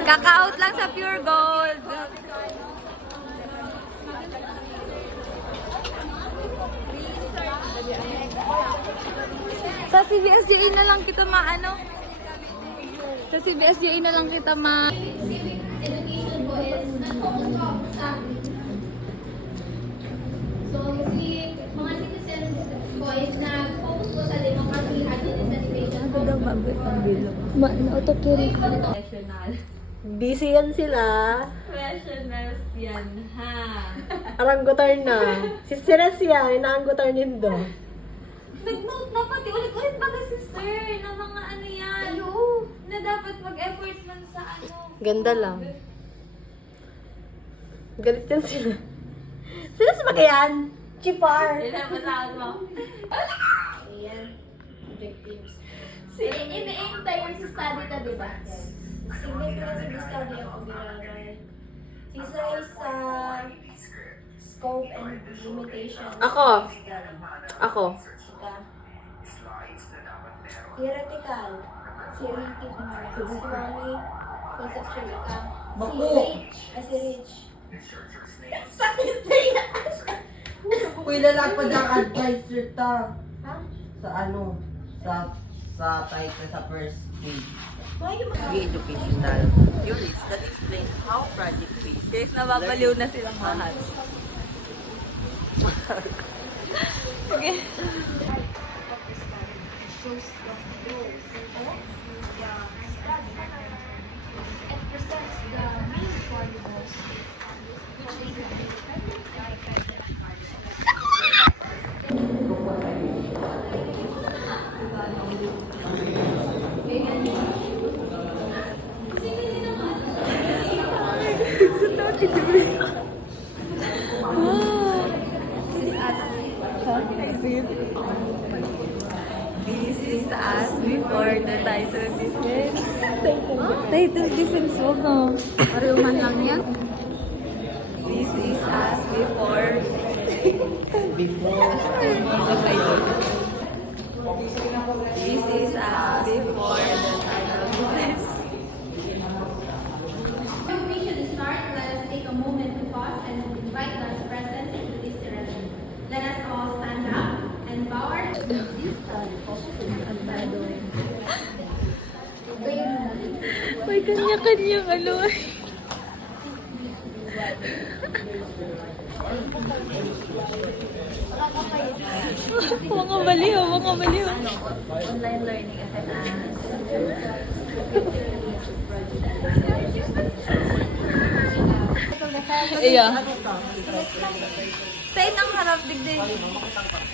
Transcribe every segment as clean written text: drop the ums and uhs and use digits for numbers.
Kaka-out lang sa Pure Gold. Sa CBSGA na lang kita maano. Sa CBSGA na lang kita ma... Education po is nag-focus po sa so si mga citizens po is nag-focus po sa democracy at education po. Daw mabot ang bilog. Auto-carry. Professional. Busy yan sila. Professionals yan, ha? Aranggutar na. Si Siresia, inaanggutar nindo. Nag-note na pati ulit-ulit ba kasi sir na mga ano yan? Na dapat mag-effort man sa ano. Ganda lang. Galit yan sila. Sila sa yan? Chipar. Yun ang masakot mo. Ayan. Objectives. Ini-aim tayo sa study ka, di ba? Significance of the study ang pag-aaral. Isa is scope and limitation. Ako. Ako. Theoretical. Theoretic. Mami. Conceptual ka. Baku. Si Rich. Kuya lang pa diyang advisor ta. Ha? Sa ano? Sa title sa first page. Educational units that explain how project based. Guys, nababaliw na silang mahal. Okay. It presents the main variables This is as before the title defense. Title defense, wag na. Ariuman lang yan. This is as before. Before. This is as before the title defense. We should start. Let us take a moment to pause and invite God's presence into this ceremony. Let us all stand up and bow our May kanya-kanyang ano. Mga baliw, mga baliw. Online learning Iya. Sa inang harap digdig.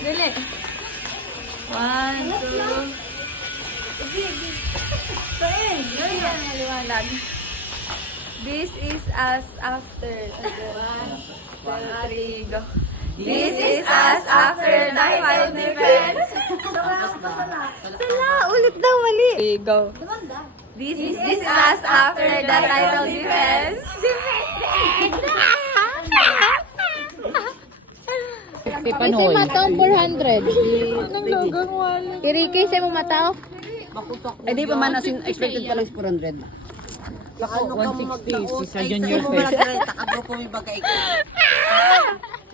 Dali. 1, 2. Saan? Yan ang liwanag. This is us after. 1, 2, 3, go. This is us after the final defense. Sala, ulit daw mali. Okay, go. This is us after the title defense. Kasi mataw 400. Anong logang wala? Kiriki siya mo mataw? Eh di pa man nasin expected pa lang 400. Ano ka 160 sa junior fest. Takadro ko may bagay ka.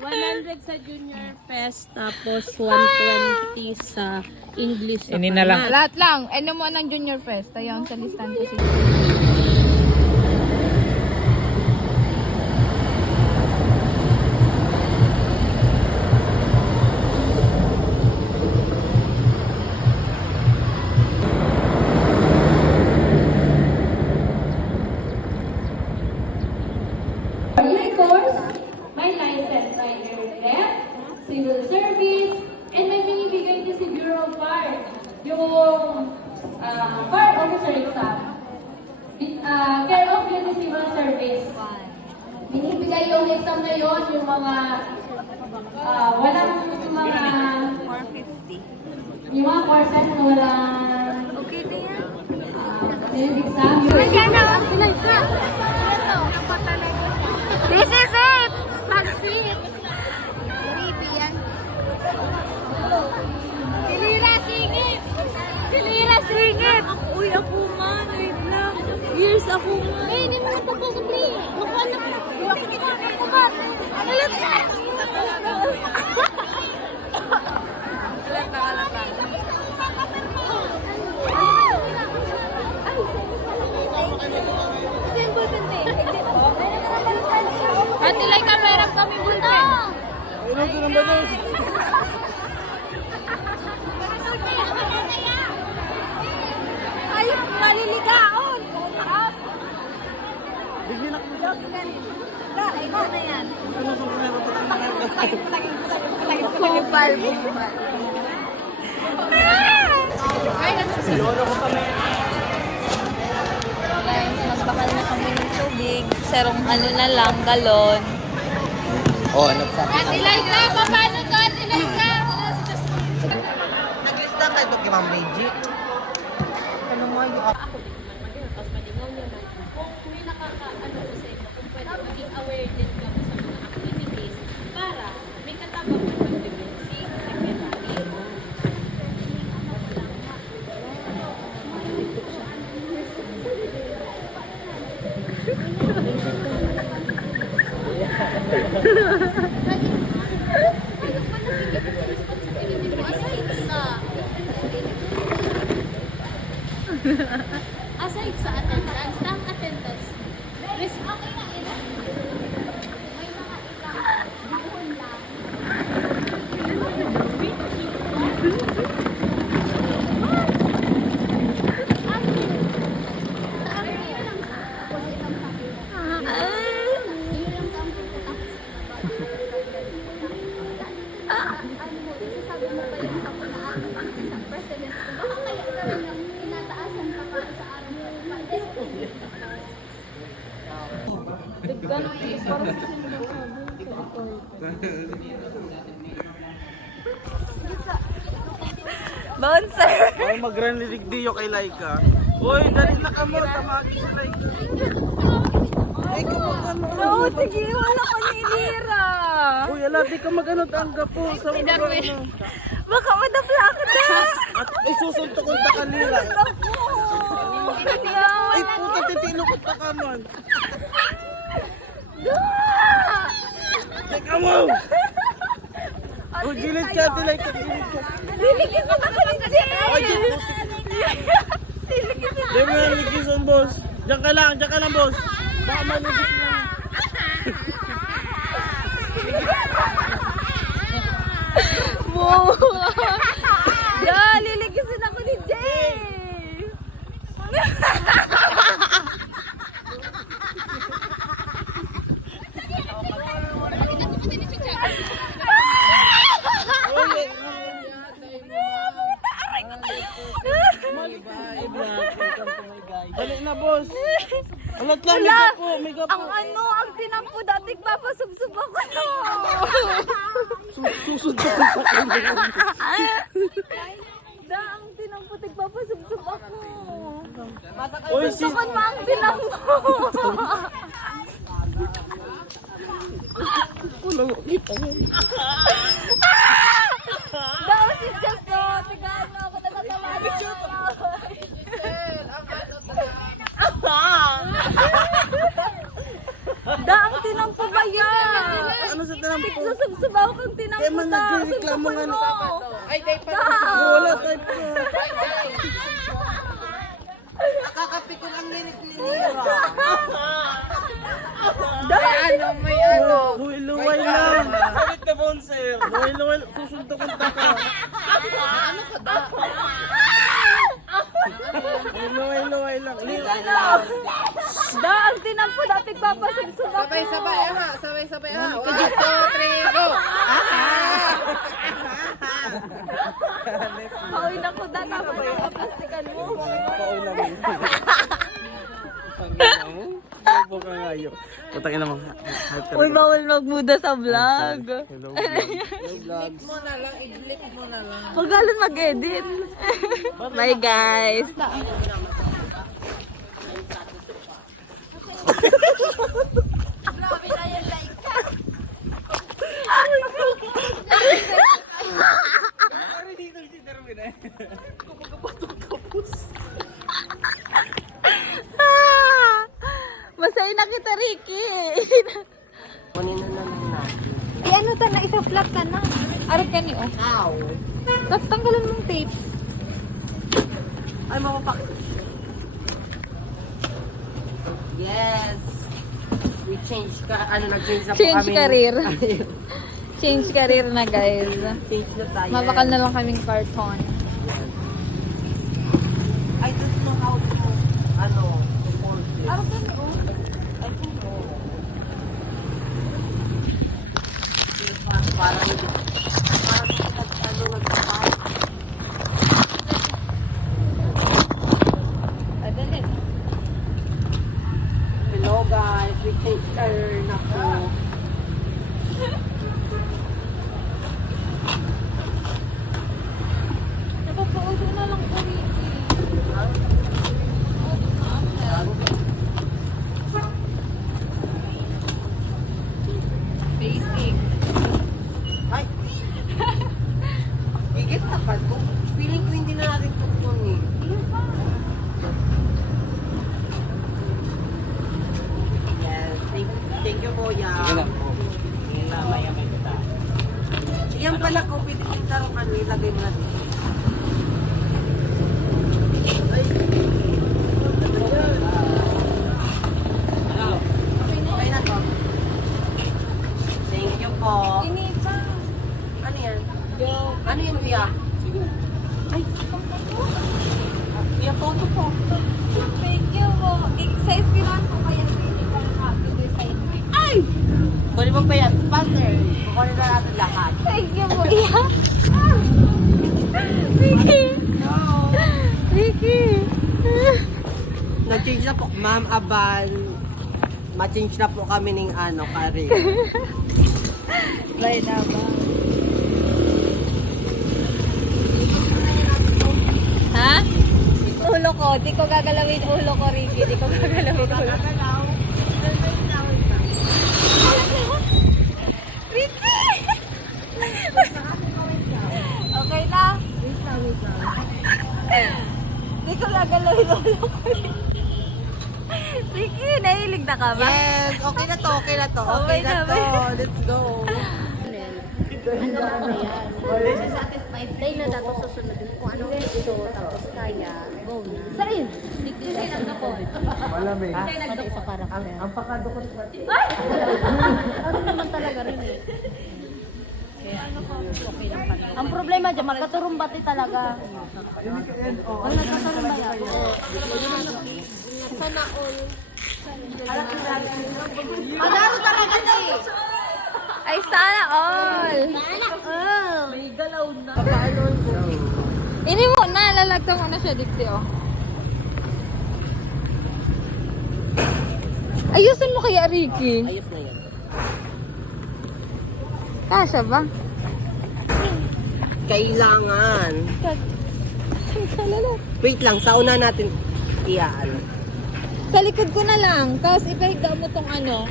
100 sa junior fest, tapos 120 sa English. Ini na lang. Lahat lang. Ano mo ng junior fest? Tayo sa listan ko si My course, my license rider rep, civil service, and may binibigay din si Bureau of Fire, yung fire officer exam. Care of duty civil service. Binibigay yung exam na yun, yung mga walang mga 450. yung mga courses na walang Okay na yan. yung exam. This is it! Mag-sit! Creepy yan. Kilira, singit! Kilira, singit! Uy, ako man. Wait lang. Years ako man. Ate Laika, meron kami bulpen. Ay, maliligaon. Ikaw na yan. Kupal. Guys, magbakal na kami ng tubig. Serong ano na lang, galon. Oh, nagsabi na. Laika, paano to? Ate Laika! Naglista tayo ito kay Ma'am Meiji. Ano nga yung Mas malinaw naman kung may nakakaano ko sa inyo, kung pwede maging aware din kami sa mga activities para may katabang mag-contribute si Secretary. Aside sa attendance, ang attendance, risk okay na ina. May mga ilang buhon lang. Bouncer. Ay, mag-ranlilig diyo kay Laika. Uy, dali na ka mo, tamagi si Laika. Ay, kapag ano. No, sige, wala ko nilira. Uy, ala, di ka mag-ano tangga po sa mga ano. Baka madapla ka na. At isusuntok ko ta kanila. Ay, puta, titino ko ta ka man. Teka mo! Uy, gilid siya, di Laika, gilid ko. Liligis na ka ni Jay. Ay, di puti. Di mo yan ligison, boss. Diyan ka lang, boss. Baka maligis lang. Liligisin ako ni Jay. Dali na, boss. Alat lang, miga po, miga po. Ang ano, ang tinampo dating papasubsub ako no. Susuntok ko sa kanila. Ang tinampo tigpapasubsub ako. Uy, si... Tukon mo ang tinampo. Kita mo. Daw si Just no, tigaan mo ako natatawa na ako. Ang tinampo ba yan? Ano sa tinampo? Susubsubaw kang tinampo Kaya man nagreklamo nga na. Ay, day pa. Wala type ko. Kakapikon ang ninik-ninira. Huwiluway lang. Salit na bouncer. Huwiluway lang. Susuntok ang taka. Huwiluway lang. Ang tinampo dating papasubsub ako. Sabay-sabay, ha? Sabay-sabay, ha? 1, 2, 3, go! Pauwi na ko data ko yung kaplastikan mo. Pauwi naman. Ang gina mo. Bobo ka ngayo. Putangin naman. Uy, bawal magmuda sa vlog. Hello, vlog. Mo na lang, i-flip mo na lang. Huwag galing mag-edit. Bye, guys. Mas Sa'yo na kita, Ricky. Kunin na lang natin. Ano ta na, isa-flat ka na. Arat ka ni, oh. Ow! Tapos tanggalan mong tape. Ay, mapapak. Yes! We change nag-change na po Change kami. career. Change career na, guys. Change na tayo. Mabakal na lang kaming carton. I don't know how to, hold this. Arat ka ni, oh. I don't know. Parang nag-parang Padali. Hello guys, we change career na po. Napapauso na lang po, Ricky. Basic. Ay! Gigit na pa ko. Feeling ko hindi na natin tutunin. Yes, thank you kuya. Sige lang po. Yan pala ko, pinitin tarong ilagay mo natin. Ay! Okay na to. Thank you po. Inita. Ano yan? Ano yan, kuya? Ay! Kuya, photo po. Thank you po. Size kinuhan po kaya hindi ko design. Ay! Kunin mo pa yan. Partner, kukunin na natin lahat. Thank you po. Yeah. Ricky. Ricky. Nag-change na po, Ma'am Aban. Ma-change na po kami ng career. Bye na ba? Ha? Ulo ko. Di ko gagalawin ulo ko, Ricky. Di ko gagalawin ulo ko. Ricky! Okay na? Di ko gagalawin ulo ko. Ricky, nahilig na ka ba? Yes! Okay na to, okay na to. Okay na to. Let's go. Satisfied tayo na dapat susunod kung ano gusto tapos kaya go na. Sarin! Malamig. Pati isa parang Ang pakadukot na. ano naman talaga rin eh. Okay lang pa. Ang problema dyan, magkaturumbati talaga. Ay, nagkaturumba yan. Panalo talaga na eh. Ay, sana all! May galaw na. Ini mo na, lalagtan mo na siya, Dixie, oh. Ayusin mo kaya, Ricky. Ayos na yan. Kasha ba? Kailangan. Wait lang, sa una natin Sa likod ko na lang. Tapos ipahiga mo tong ano.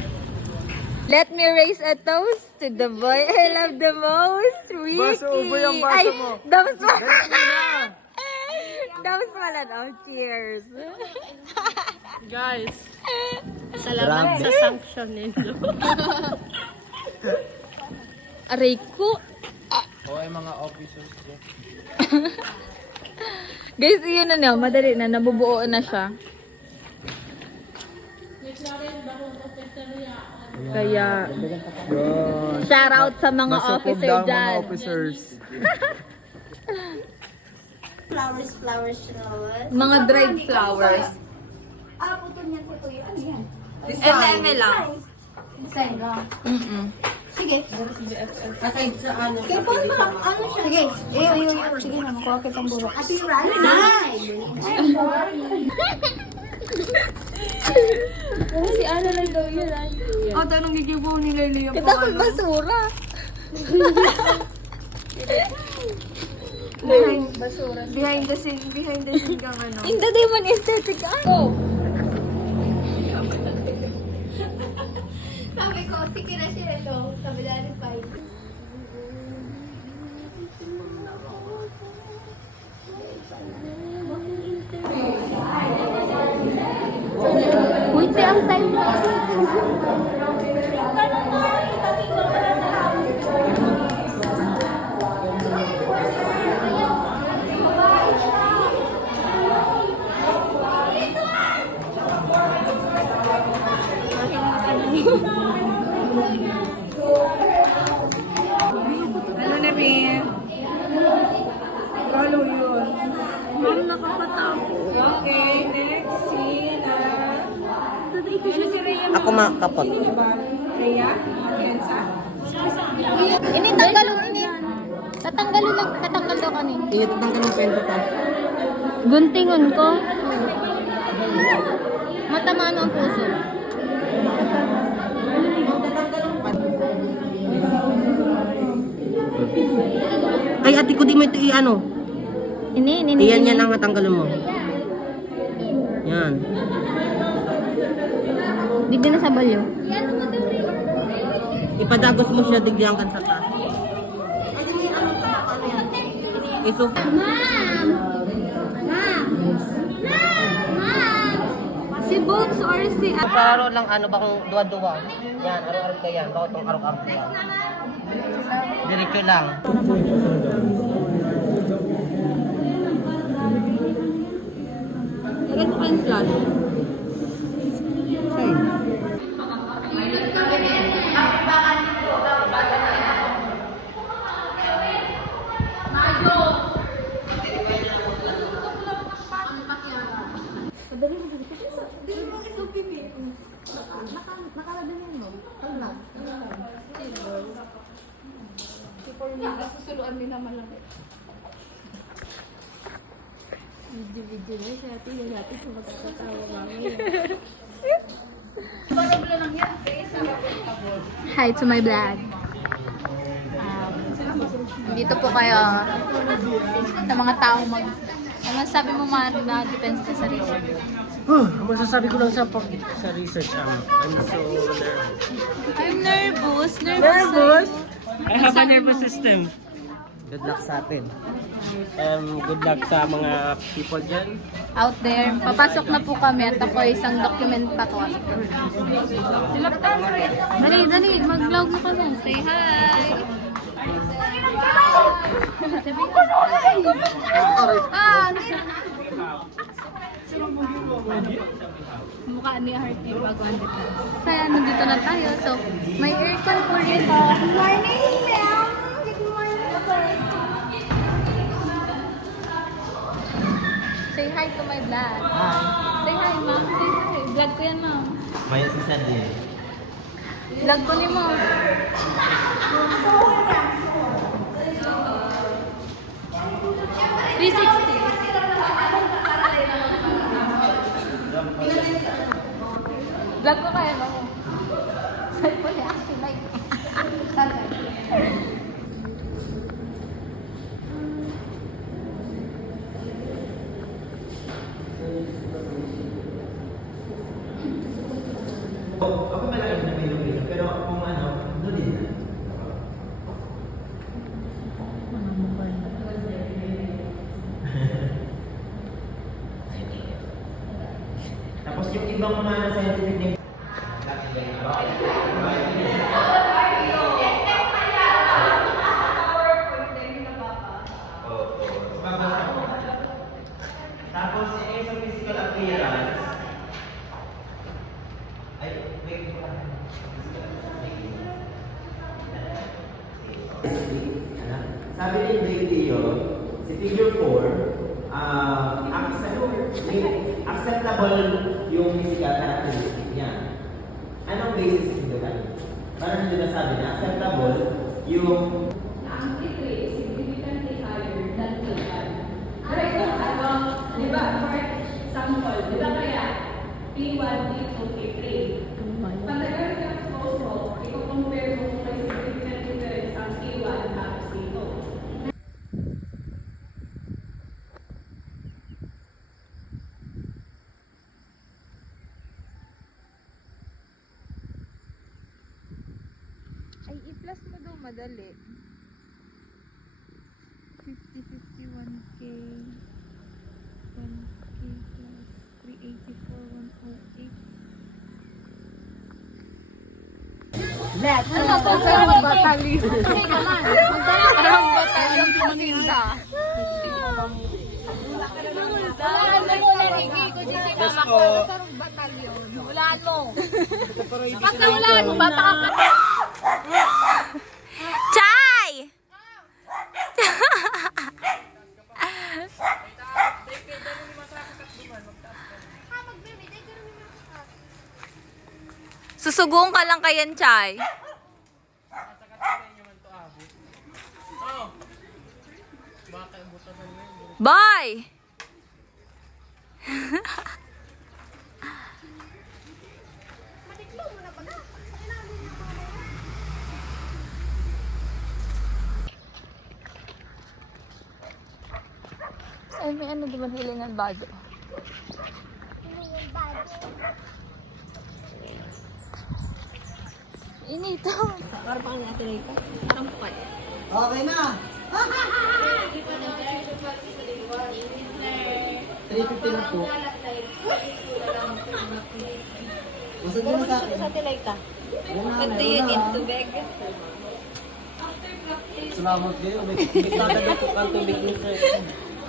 Let me raise a toast to the boy I love the most, Ricky. Baso, ubo yung baso mo. Dams pala. Dams pala daw. Cheers. Guys, salamat sa sanction ninyo. Aray ko. O ay mga officers dyan. Guys, yun na niya. Madali na. Nabubuo na siya. Kaya, Yun. shout out sa mga Nasukob officer daw ang dyan. mga officers. Flowers. Mga dried flowers. Ah, puto niyan sa tuyo. Ano yan? Eme lang. Design lang. Sige. Aside sa Kaya po ano siya? Sige. Sige na, makuha kitang burok. Ate Ryan. Nice! Si Ana lang daw yun. Oh, tanong gigibo ni Lily yung Kita ko basura. behind the scene kang ano. Hindi di man aesthetic. Go! Sabi ko, sige na siya ito. Sabi na ni Pai. Uy, ang time mo. Ano na, Ben? Follow yun. Ma'am, nakakatakot. Okay, next scene. Ano si Rhea? Ako makapot. Sino ba? Rhea? Ensa? Ini tanggalon ini. Tatanggal daw kanina. Itatang ka ng pento pa. Guntingon ko. Matamaan ang puso. Ay, ate ko, di mo ito i-ano. Ini. Iyan ang matanggalin mo. Yan. Digdi na sa balyo. Ipadagos mo siya, digdihan ka sa taas. Iso. Si Bones or si... Pararo lang ano ba kung duwa-duwa. Yan, araw-araw ka yan. Bakit itong araw-araw ka yan? Diretso lang. Lagyan mo kayong flash. Susuluan din naman lang. Video na siya. Tingnan natin kung magkakatawa mamaya. Hi to my vlog. Dito po kayo sa mga tao ano sabi mo na depends ka sa research? Masasabi ko lang sa research, I'm so nervous. I'm nervous. Nervous? I have a nervous system. Good luck sa atin. Good luck sa mga people dyan. Out there. Papasok na po kami at ako isang document pa to. Dali. Mag-vlog na kami. Say hi. Sabi ko, hi. Mukha ni Hearty bago andito. Kaya nandito na tayo. So, may aircon po rin. Good morning, ma'am. Good morning. Say hi to my vlog. Say hi, ma'am. Say hi. Vlog ko yan, ma'am. May assistant din. Vlog ko ni ma'am. Vlog ko kaya mo. Cellphone niya, actually, like. Ako malaki na may location, pero kung ano, doon din na. Tapos yung ibang mga scientific name, tapos yung sa physical appearance, ay, wait. Sabi ni Dave si figure 4, acceptable yung physical characteristic niya. Anong basis nito tayo? Parang nila sabi na acceptable yung Ang T3 is significantly higher than T1. Pero di ba, for example, di ba kaya T1, T2, T3? Pagdagal ka ng close roll, i-compare mo kung may significant difference ang T1 tapos T2. Ay, i-plus mo daw madali. 50, 51K. 1K plus 384, 108. Ano ba? Sarang batalyon. Sige ka man. Sarang batalyon pasinda. Walaan mo muna, Ricky. Kung si mama ko, sarang batalyon. Walaan mo. Pag nawalaan mo, bata ka pa. Chay! Susugong ka lang kayan, Chay. Bye! Ay, may ano diba hilingan bado? Inito. Okay na! 350 na po. Masad din sa akin. Satellite ka. What do you need to beg? Salamat kayo. May kagad ako kang tubig ni sir.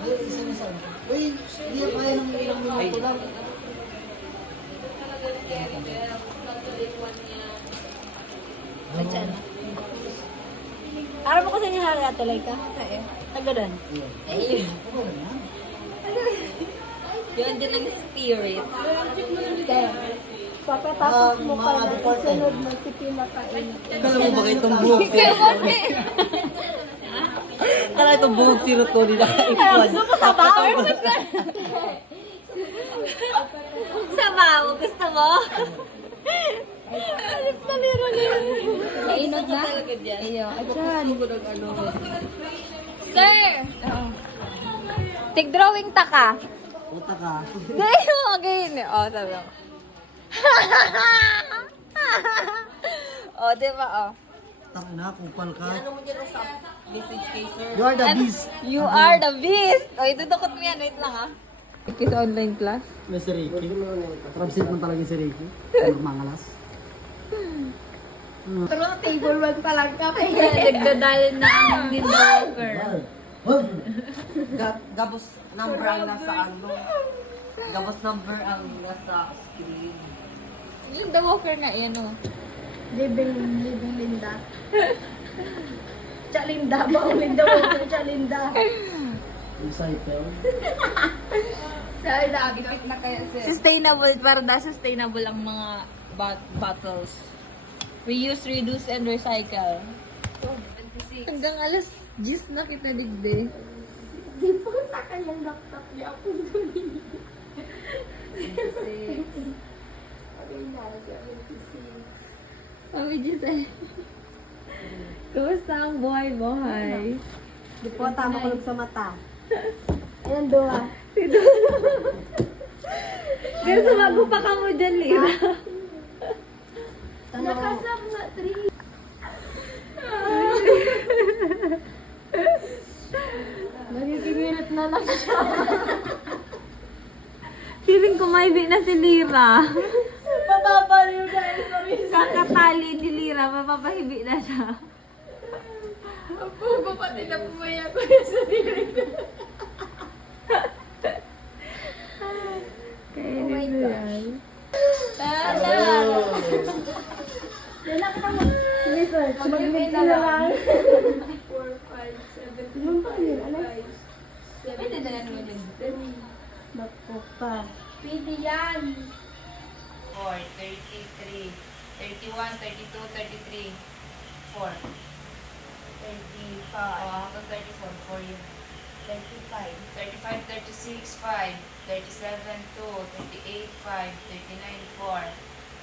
Ay, isa na sa uy, hindi ako kaya ng ilang minuto lang. Araw mo kasi niya hari ato like ka? Tagadan. Yun din ang spirit. Pagkatapos mo pa na sunod mo si pinakain. Kala mo ba kayo itong buhok sir? Kala itong buhok siro to nila kaipon. Gusto mo sabaw? Sabaw? Gusto mo? Alip na liro. Nainot na? Iyo. Sir! Tig-drawing ta ka. Puta ka. Gayo, again. Oh, sabi ako. Oh, diba, oh. Tangina, kupal ka. Ano mo dyan sa message kay sir? You are the beast. You are the beast! Oh, itudukot mo yan. Wait lang, ah. Ikis online class. May si Ricky. Transit mo talaga si Ricky. Mangalas. Pero table 1 pa lang kami. Nagdadalin na ang Lindoker. Gabos number ang nasa ano. Gabos number ang nasa screen. Lindoker nga yan, oh. Living Linda. Chalinda ba? Linda Walker, Chalinda. Excited. Sir, nagipit na kaya sir. Sustainable, para na sustainable ang mga bottles. Reuse, reduce, and recycle. Hanggang alas 10 na kita digde. Di po na kayang laptop niya ako doon. 76. Okay na, 76. Sabi Giselle. Kumusta ang buhay-buhay? Di po, tama ko sa mata. Ayan, doa. Pero sumago pa ka mo dyan, Lira. Nakasap nga, 3. Nagkikibirit na lang siya. Feeling ko may na si Lira. Mapapaliw na, sorry. Kakatali ni Lira, mapapahibi na siya. Ang pugo pati na pumaya ko yung sarili ko. Oh my God. Kailangan ka na research. Mag-limit na lang. 4, 5, 7, 8, 9, 10. Pwede na yan mo din. Naku pa. Pwede yan. 4, 33, 31, 32, 33, 4. 35. Oh, hanggang 34, 4 yun. 35. 35, 36, 5. 37, 2. 38, 5. 39, 4.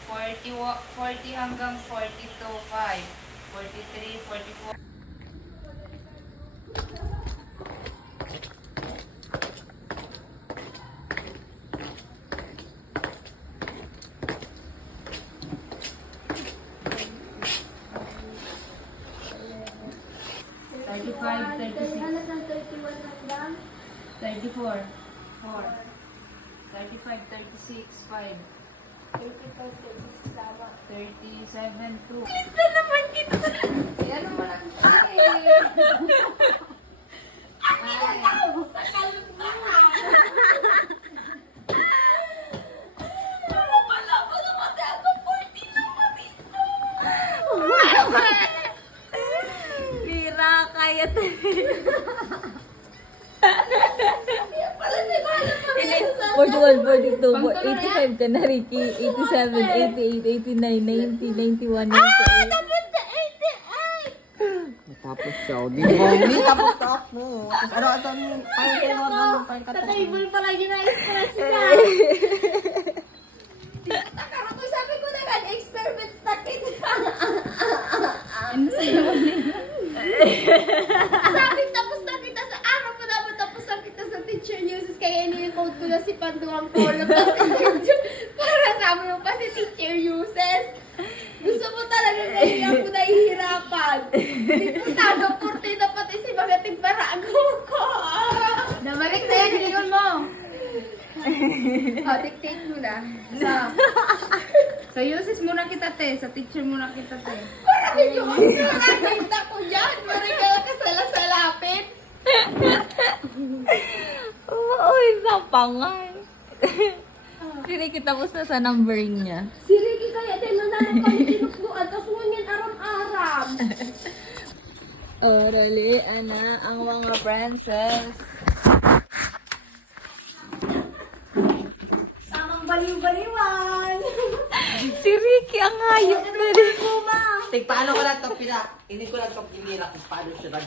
40 hanggang 42, 5. 43, 44. Alas ng 31 hanggang 34, 4. 35, 36, 5. 35, 36, tama. 37.2. Ito naman kita. Yan naman ang Lira, kaya 41, 42, 85 ka na, Ricky. 87, 88, 89, 90, 91, 98. Tapos siya, di mo. Hindi, tapos mo. Tapos ano, tayo kayo Tatable pala yun na express na. Takara ko, sabi ko na kan, experiment na kita. Sabi tapos na kita sa araw pa dapat tapos na kita sa teacher uses kaya ini-code ko na si Panduang Polo para sabi mo pa si teacher uses. Gusto mo talaga kaya ako nahihirapan. Hindi ko tago, 40 na pati si mga tigbarago ko. Nabalik na yan, hilingon mo. O, dictate mo na. Sa uses muna kita, te. Sa teacher muna kita, te. Parang yung nakakita ko dyan. Parang ka kasalas-salapit. Uy, sapangan. Si Ricky, tapos na sa numbering niya. Si Ricky kaya din na naman kami tinukluan. Tapos ngunyan aram-aram. Orali, ana, ang mga princess. Tamang baliw-baliwan. Si Ricky, ang hayop na rin. Tig, paano ko lang ito hindi ko lang ito pinira kung paano siya nag...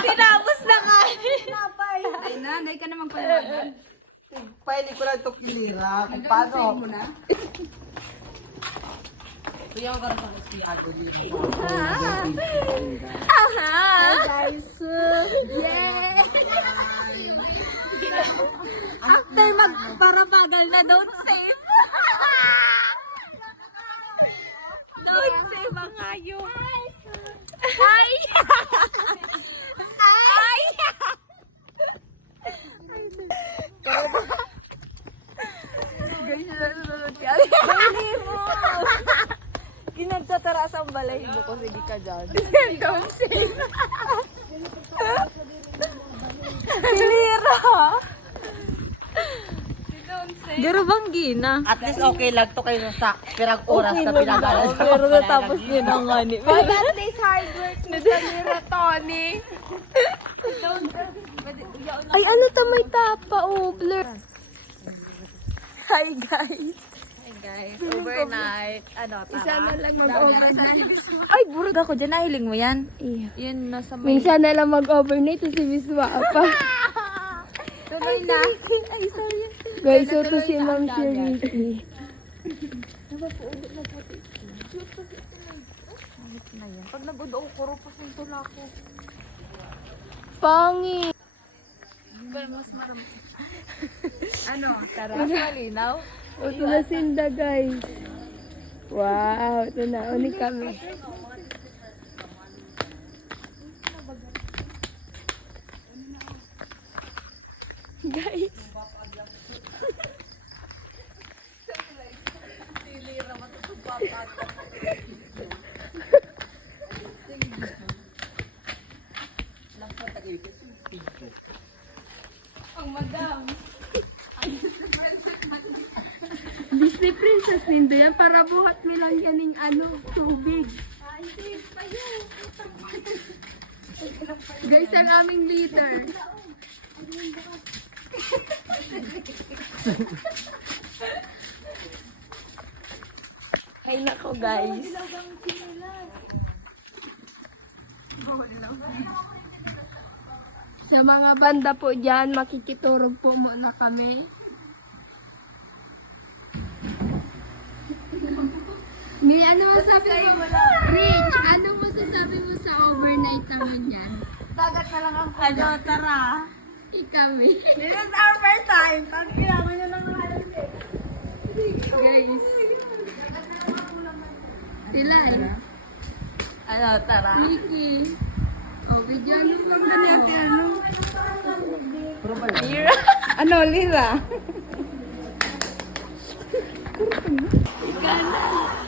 Tinapos na ka. Ay, nanay ka naman pala. Tig, hindi ko lang ito pinira kung paano. Kuya ko rin ako si Ago dito. Guys, yeah. After magparapagal na, don't save. Don't save ang hayop. Ay! Ay! Guys, nasusunod ka. Dali mo! Ginagtatara sa balahibo ko, sige ka dyan. Don't save. Pilira! Pero bang gina? At least okay lang to kayo sa pirang oras na pinagalan sa Pero natapos din ang ngani. But at least hard work ni Danira Tony. Ay, ano ta may tapa, oh, blur. Hi, guys. Overnight. Ano, Isa na lang mag-overnight. Ay, burog ako dyan. Nahiling mo yan? Iya. Yun, nasa may... Minsan na lang mag-overnight si Miss Wapa. Tuloy na. Ay, sorry. Guys, so to si Ma'am Charity. Pag nag-udaw ko, ro, pasunto na ako. Pangit. Ano? Tara, malinaw? O, ito na sinda, guys. Wow, ito na. Uni kami. Guys. Ang madam. Disney Princess nindo yan para buhat mo lang yan ng ano, tubig. Guys, ang aming leader. Ay, nako, guys. Sa mga banda po dyan, makikiturog po muna kami. May ano masasabi mo? Rich, ano masasabi mo sa overnight namin yan? Dagat na lang ang Ano, tara. Ikaw eh. This is our first time. Pag kailangan nyo lang halos eh. Guys. Sila eh. Ano, tara. Vicky. O, video ano ba ba natin? Ano? Lira. Ano, Lira? Ika na.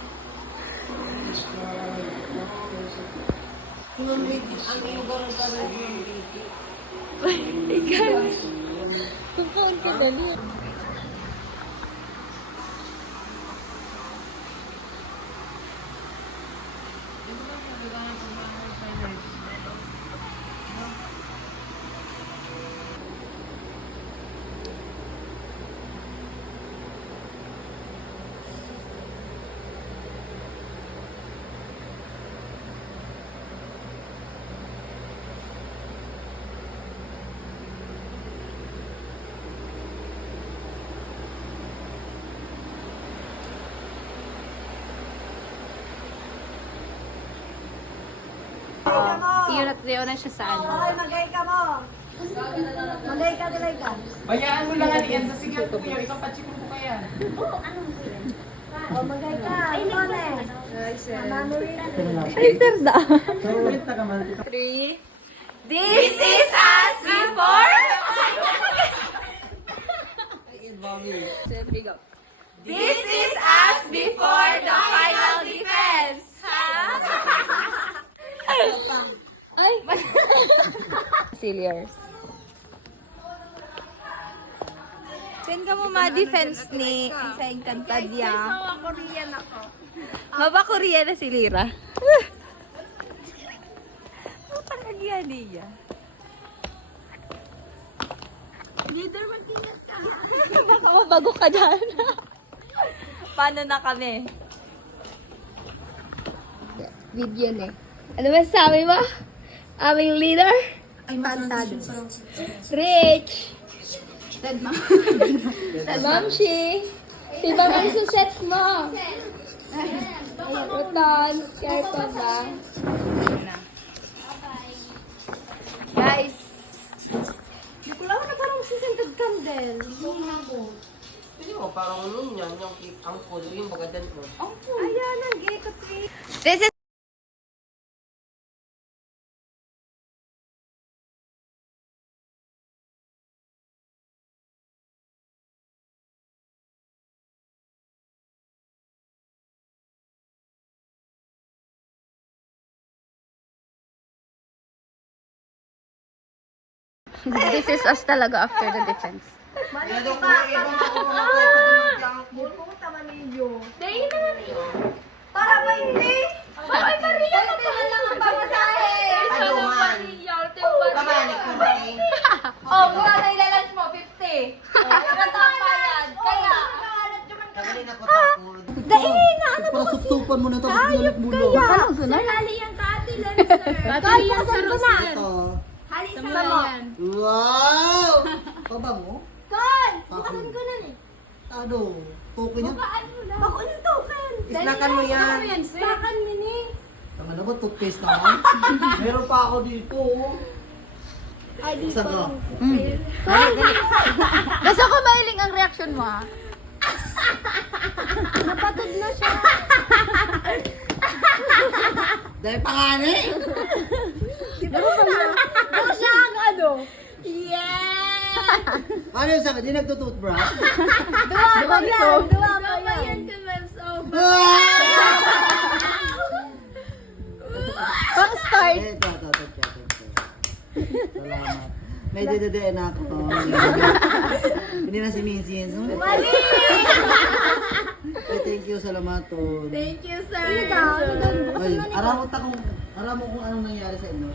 Kukaon ka dali. Iyon na siya sa ano. Bayaan mo lang yan sa sigat ko yan. Isang patsi ko kaya. Three. This is us before. This is us before the final defense. Serious. Saan ka mo ma-defense ni sa Encantadia? Korean ako. Maba-Korean na si Lira. Mapakagyan niya. Leader, mag-ingat ka. Bago ka dyan. Paano na kami? Video na. Ano ba sabi mo? Aming leader? Ay, pantado. Rich! Mamshi! Diba may suset mo? Utan, care pa ba? Guys, Hindi mo, parang ano yan, ang color yung bagadan mo. ayan ang gay ko. This is This is us talaga after the defense. para ba hindi? Ay, Maria, nagpahan lang ang pamasahe. Pamanik mo ba eh? Oh, mura na ilalunch mo, 50. Katapayad. Kaya, Kamali na ko takot. dahil na ano mo kasi. Supsupan mo na ito. Ayop Kaya, salali yan ka ate Lancer. Kaya, saan ko na? Hali sa mo. Wow! Pabango? Kon, bukasan ko na eh. Ano? Token niya? Bukaan mo lang. Ako yung token. Isnakan mo yan. Snakan mo ni. Tama na ba? Toothpaste naman? Meron pa ako dito. Ay, di Saan ka? Gusto ko mailing ang reaction mo ha? napatod na siya. Dahil pangani! Ano siya ang ano? Yeah! Ano yung sabi? Di nagtutoothbrush? Duwa pa yan. Duwa pa yan. Pang-start. Ito. Salamat. May dededeen na ako. Hindi na si Mrs. Mali! Thank you, salamat. Thank you, sir. Ay, aram mo kung anong nangyari sa inyo.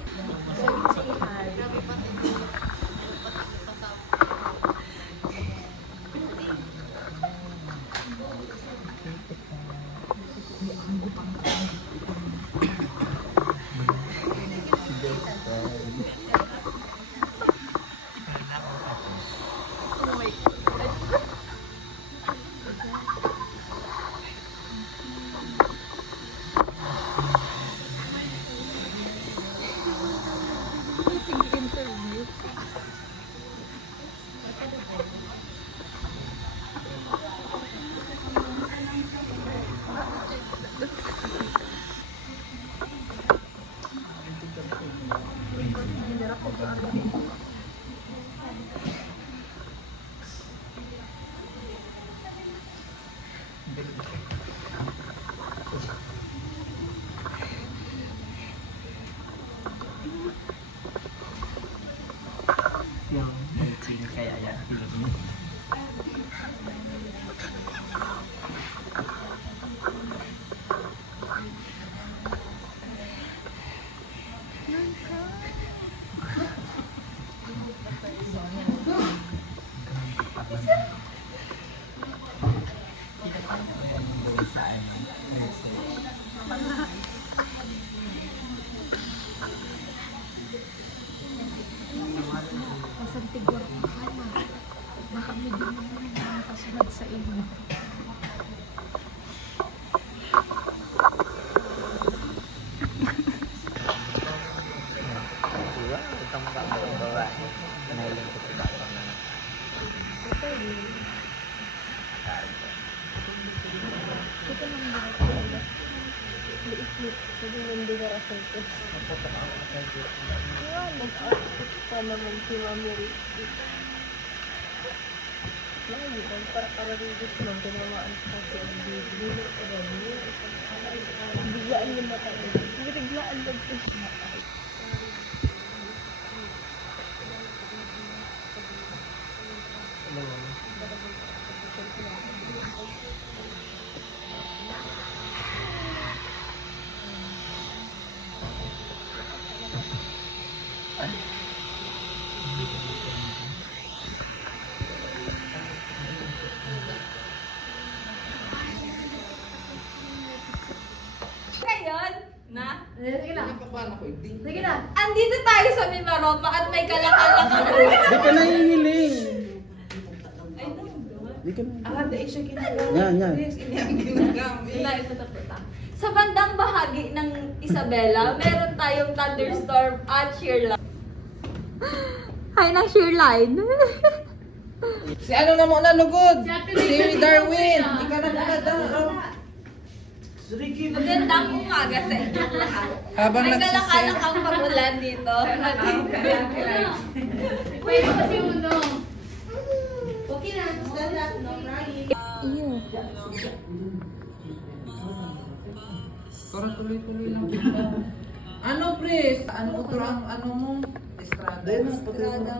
Ngayon, na? Sige na. Sige na. Andito tayo sa Mimaropa at may kalakala ka. Di ka nahihiling. Di ka Yan, yan. Sa bandang bahagi ng Isabela, meron tayong thunderstorm at shearline. Hi na shearline. Si ano na muna lugod? Si Darwin. Ikaw na muna daw. Magandang umaga sa inyo lahat. Habang May nagsisip. kalakala kang pagulan dito. Pwede kasi uno. Okay na. Stand up, no crying. Para tuloy-tuloy lang kita. Ano, Pres? Ano ko ang ano mo? Estrada.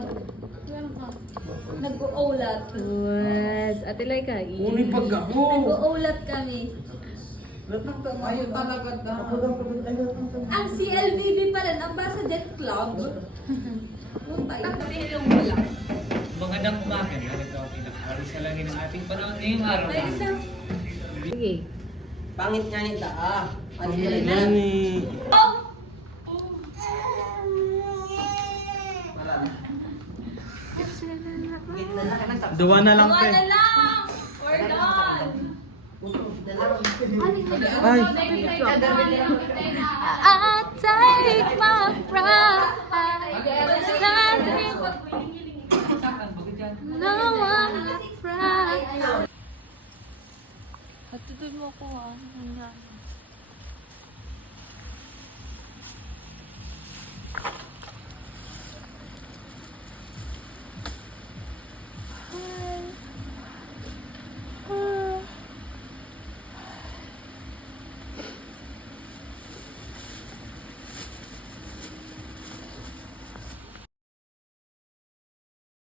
Nag-uulat. What? Ate Laika, Uni paggaho. Nag-uulat kami. Ayun talaga daw. Ang CLVB pala, ang basa Jet Club. Puntay. Sabihin mo lang. Magandang umaga. Narito ang pinakahalis na lagi ng ating panahon ngayong araw. May isang Sige. Pangit nga nita ah. Ano Yan eh. Duwa na lang, Mga te. na lang! We're done! Ay. I take my pride. No, I'm not proud. At tuloy mo ko ah.